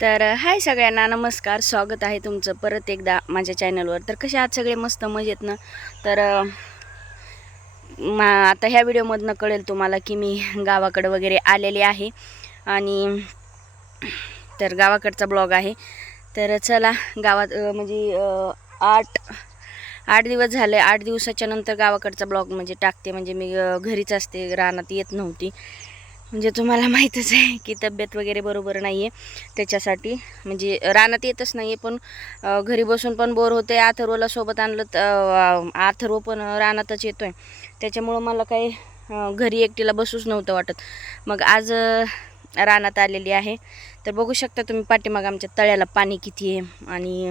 तर हाय सगळ्यांना नमस्कार, स्वागत आहे तुमचं परत एकदा माझ्या चॅनलवर. तर कसे आहात सगळे? मस्त मजेत ना? तर आता ह्या व्हिडिओमधनं कळेल तुम्हाला की मी गावाकडे वगैरे आलेले आहे आणि तर गावाकडचा ब्लॉग आहे. तर चला गावात म्हणजे 8 दिवस झाले. 8 दिवसाच्या नंतर गावाकडचा ब्लॉग म्हणजे टाकते. म्हणजे मी घरीच असते, रानात येत नव्हती. म्हणजे तुम्हाला माहीतच आहे की तब्येत वगैरे बरोबर नाही आहे, त्याच्यासाठी म्हणजे रानात येतच नाही आहे. पण घरी बसून पण बोर होते. अथर्वला सोबत आणलं तर अथर्व पण रानातच येतो आहे, त्याच्यामुळं मला काही घरी एकटीला बसूच नव्हतं वाटत. मग आज रानात आलेली आहे. तर बघू शकता तुम्ही पाठीमाग आमच्या तळ्याला पाणी किती आहे. आणि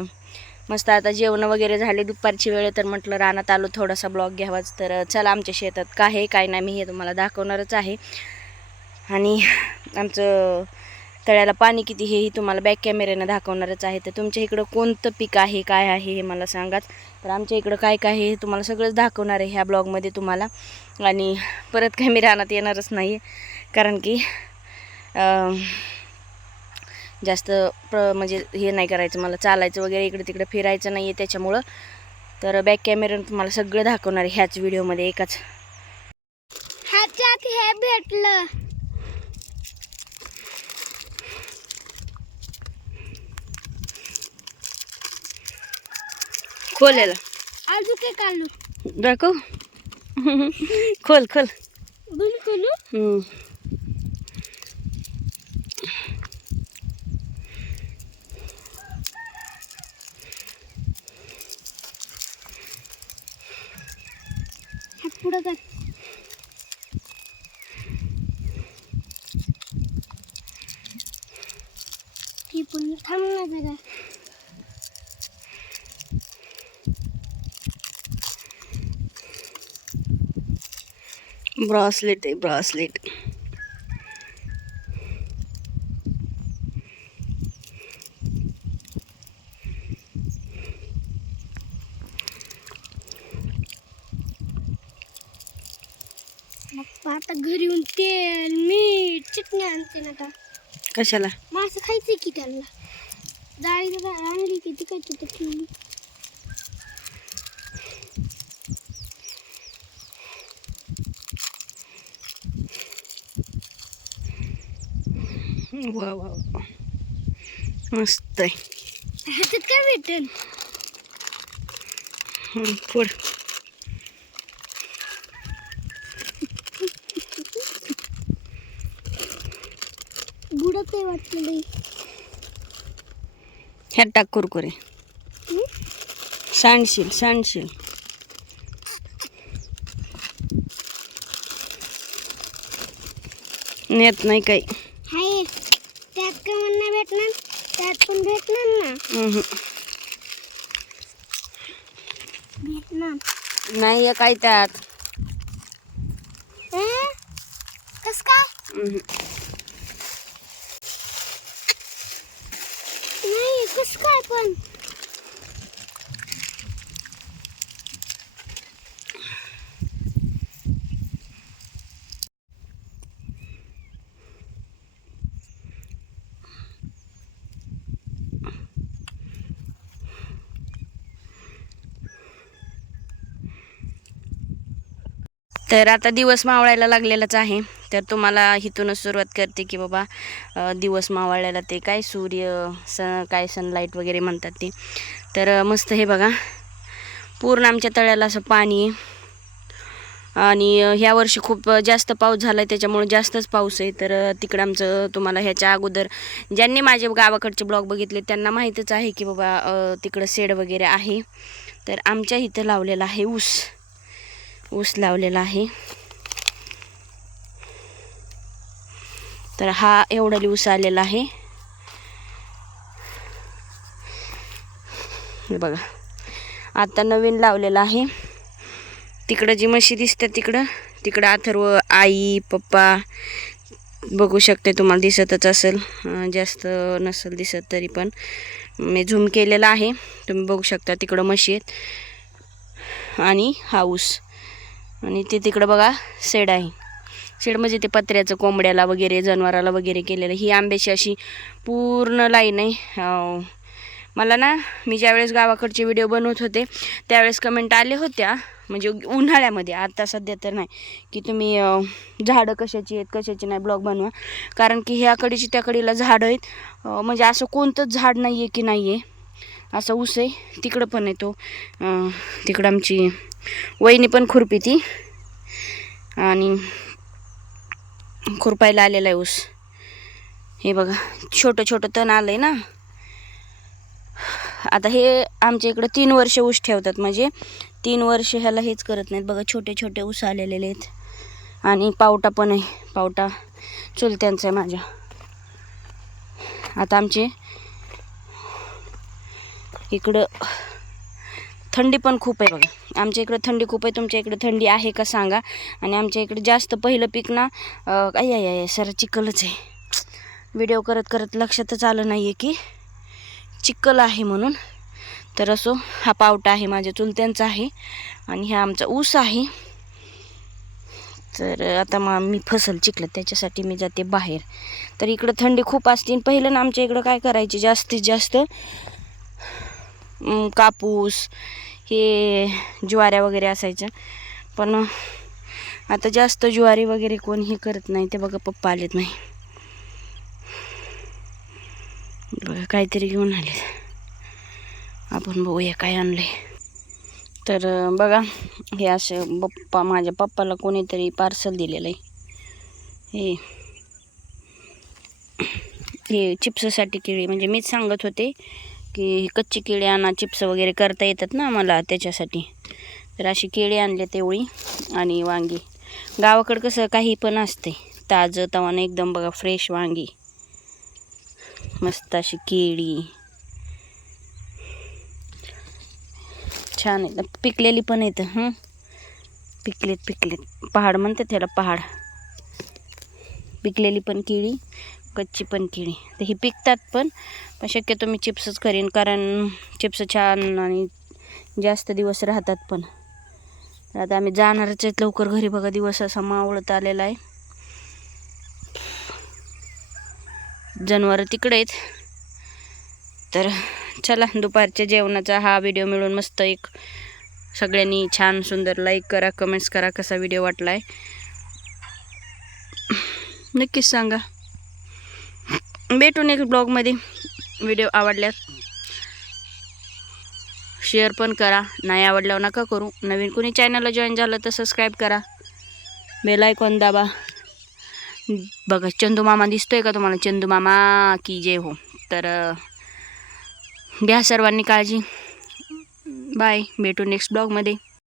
मस्त आता जेवण वगैरे झाले, दुपारची वेळ. तर म्हटलं रानात आलो, थोडासा ब्लॉग घ्यावाच. तर चला आमच्या शेतात काय आहे काय नाही मी हे तुम्हाला दाखवणारच आहे. आणि आमचं तळ्याला पाणी किती हेही तुम्हाला बॅक कॅमेऱ्यानं दाखवणारच आहे. तर तुमच्या इकडं कोणतं पीक आहे काय आहे हे मला सांगाच. तर आमच्या इकडं काय काय आहे हे तुम्हाला सगळंच दाखवणार आहे ह्या ब्लॉगमध्ये तुम्हाला. आणि परत काय मी रानात येणारच नाही, कारण की जास्त म्हणजे हे नाही करायचं मला, चालायचं वगैरे, इकडे तिकडे फिरायचं नाही आहे त्याच्यामुळं. तर बॅक कॅमेऱ्यानं तुम्हाला सगळं दाखवणार आहे ह्याच व्हिडिओमध्ये एकाच. ह्याच्यात हे भेटलं. खोलेला अजून काय काढलो दाखव. खोल खोल. बिलकुल पुढं कर. ती पण थांब ना जरा. ब्रासलेट आहे, ब्रासलेट. मग आता घरी येऊन तेल मीठ चटणी आणते ना. आता कशाला? मासं खायचंय की त्यांना. जाळी आणली की ती काय तिथं ठेवली. वा वा वा, मस्त आहे. ह्याच्यात काय भेटेल? पुढ बुडत आहे वाटलं लई. ह्यात टाक कुरकुरे. सांडशील सांडशील. नेत नाही काही. हाय त्यात का नाही भेटणार, त्यात पण भेटणार ना. भेटणार नाही आहे काय त्यात. कस काय नाही, कस काय पण. तर आता दिवस मावळायला लागलेलाच आहे. तर तुम्हाला इथूनच सुरुवात करते की बाबा दिवस मावळलेला ते काय काय सनलाईट वगैरे म्हणतात ते. तर मस्त हे बघा, पूर्ण आमच्या तळ्याला असं पाणी आहे. आणि ह्या वर्षी खूप जास्त पाऊस झाला आहे, त्याच्यामुळे जास्तच पाऊस आहे. तर तिकडं आमचं तुम्हाला ह्याच्या अगोदर ज्यांनी माझे गावाकडचे ब्लॉग बघितले त्यांना माहीतच आहे की बाबा तिकडं शेड वगैरे आहे. तर आमच्या इथं लावलेला आहे ऊस लावलेला आहे. तर हा एवढा ऊस आलेला आहे हे बघा. आता नवीन लावलेला आहे. तिकडं जी म्हशी दिसते तिकडं अथर्व, आई, पप्पा बघू शकते, तुम्हाला दिसतच असेल. जास्त नसेल दिसत तरी पण मी झूम केलेला आहे, तुम्ही बघू शकता. तिकडं म्हशी आहेत आणि हा ऊस, आणि ते तिकडं बघा शेड आहे. शेड म्हणजे ते पत्र्याचं कोंबड्याला वगैरे जनावराला वगैरे केलेलं. ही आंब्याची अशी पूर्ण लाईन आहे. मला ना मी ज्यावेळेस गावाकडचे व्हिडिओ बनवत होते त्यावेळेस कमेंट आले होत्या, म्हणजे उन्हाळ्यामध्ये, आता सध्या तर नाही, की तुम्ही झाडं कशाची आहेत कशाची नाही ब्लॉग बनवा. कारण की ह्या कडीची त्या कडीला झाडं आहेत, म्हणजे असं कोणतंच झाड नाही आहे की नाही आहे. असं ऊस आहे, तिकडं पण येतो, तिकडं आमची वहिनी पण खुरपी ती, आणि खुरपायला आलेला आहे ऊस. हे बघा छोटं छोटं तण आलं आहे ना. आता हे आमच्या इकडं 3 वर्ष ऊस ठेवतात, म्हणजे 3 वर्ष ह्याला हेच करत नाहीत. बघा छोटे छोटे ऊस आलेले आहेत. आणि पावटा पण आहे, पावटा चुलत्यांचा आहे माझ्या. आता आमचे इकडं थंडी पण खूप आहे बघा. आमच्या इकडं थंडी खूप आहे, तुमच्या इकडं थंडी आहे का सांगा. आणि आमच्या इकडे जास्त पहिलं पीक ना सर चिखलच आहे. व्हिडिओ करत करत लक्षातच आलं नाही आहे की चिखल आहे म्हणून. तर असो, हा पावटा आहे माझ्या चुलत्यांचा आहे आणि हा आमचा ऊस आहे. तर आता मी फसल चिखलं त्याच्यासाठी मी जाते बाहेर. तर इकडं थंडी खूप असते. पहिलं ना आमच्या इकडं काय करायचे, जास्तीत जास्त कापूस हे ज्वाऱ्या वगैरे असायच्या. पण आता जास्त ज्वारी वगैरे कोण हे करत नाही. ते बघा पप्पा आलेत नाही, बघा काहीतरी घेऊन आले. आपण बघूया काय आणले. तर बघा हे असं माझ्या पप्पाला कोणीतरी पार्सल दिलेलं आहे. हे चिप्ससाठी केळी, म्हणजे मीच सांगत होते की कच्ची केळी आणा, चिप्स वगैरे करता येतात ना मला, त्याच्यासाठी. तर अशी केळी आणले तेवढी, आणि वांगी. गावाकडं कसं काही पण असते ताजं तवानं एकदम. बघा फ्रेश वांगी, मस्त अशी केळी छान आहे, पिकलेली पण येतं. पिकलेत पहाड म्हणतात त्याला, पहाड. पिकलेली पण केळी, कच्ची पण केळी. तर ही पिकतात पण शक्यतो मी चिप्सच करीन, कारण चिप्स छान आणि जास्त दिवस राहतात पण. तर आता आम्ही जाणारच आहेत लवकर घरी. बघा दिवस असा मावळत आलेला आहे. जनावरं तिकडे आहेत. तर चला, दुपारच्या जेवणाचा हा व्हिडिओ मिळून मस्त एक सगळ्यांनी छान सुंदर लाईक करा, कमेंट्स करा, कसा व्हिडिओ वाटला आहे नक्कीच सांगा. भेटू नेक्स्ट ब्लॉगमध्ये. व्हिडिओ आवडल्यास शेअर पण करा, नाही आवडल्यावर नका करू. नवीन कोणी चॅनलला जॉईन झालं तर सबस्क्राईब करा, बेल आयकॉन दाबा. बघा चंदू मामा दिसतोय का तुम्हाला? चंदू मामा की जय हो. तर घ्या सर्वांनी काळजी. बाय, भेटू नेक्स्ट ब्लॉगमध्ये.